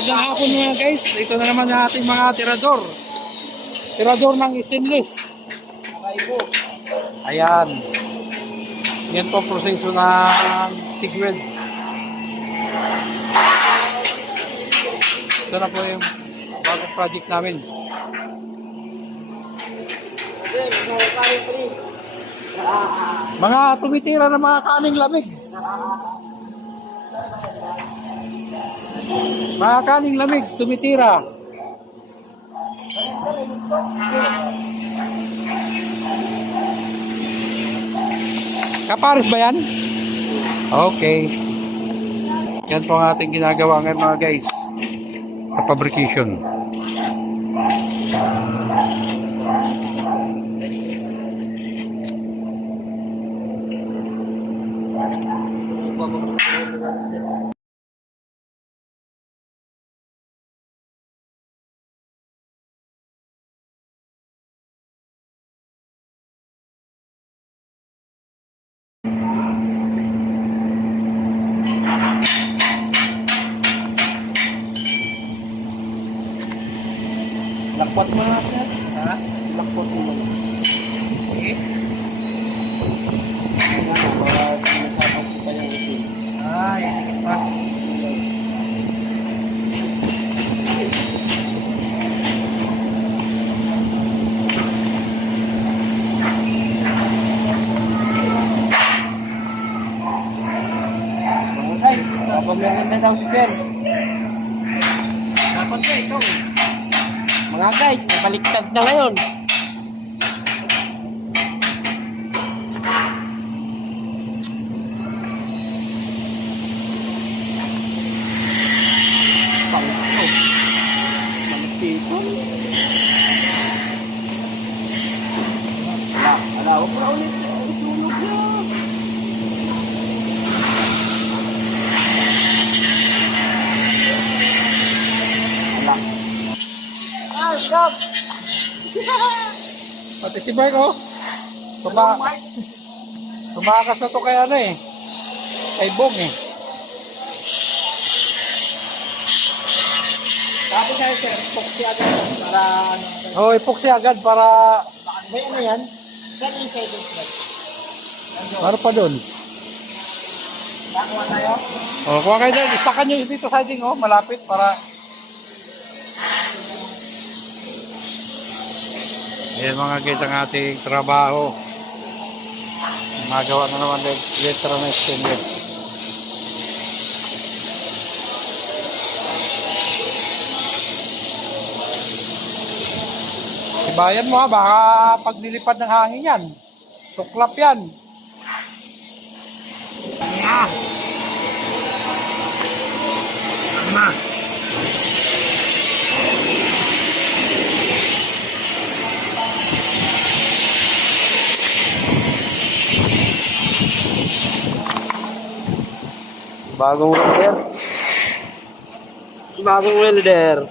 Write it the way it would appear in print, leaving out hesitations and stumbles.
Magandang hapon mga guys. Ito na naman ang ating mga tirador. Tirador ng stainless. Ayan. Yan po proseso ng TIG weld. Ito na po yung bagong project namin. Mga tumitira ng mga kaning lamig. Mga kaning lamig, tumitira. Kapares ba yan? Okay. Yan po ang ating ginagawa ngayon mga guys. Sa fabrication. Lakpat mo na natin. Ha? Lakpat mo na. Okay. Para sinasapag kita yung itin. Itikit pa. Guys, pamilya daw si Sir. Dapat ba ito? Mga guys, nabaliktad na ngayon. Ala, huwag na ulit. Tulog na. Ala. Stop! Pati si Mark, oh. Tumakas na to kaya na eh. Kay Bong eh. Tapos sa'yo sir, epoxy agad para ano. Oh, epoxy agad para... May ano yan? Saan yung side of that? Para pa doon. Nakuha tayo? Oh, kuha kayo doon. Istakan nyo dito siding, oh. Malapit para... Ayan mga guys ang ating trabaho. Magawa na naman letra na stainless. Ibayan mo ha, baka pag nilipad ng hangin yan. Tuklap yan. Tama. Bagong welder.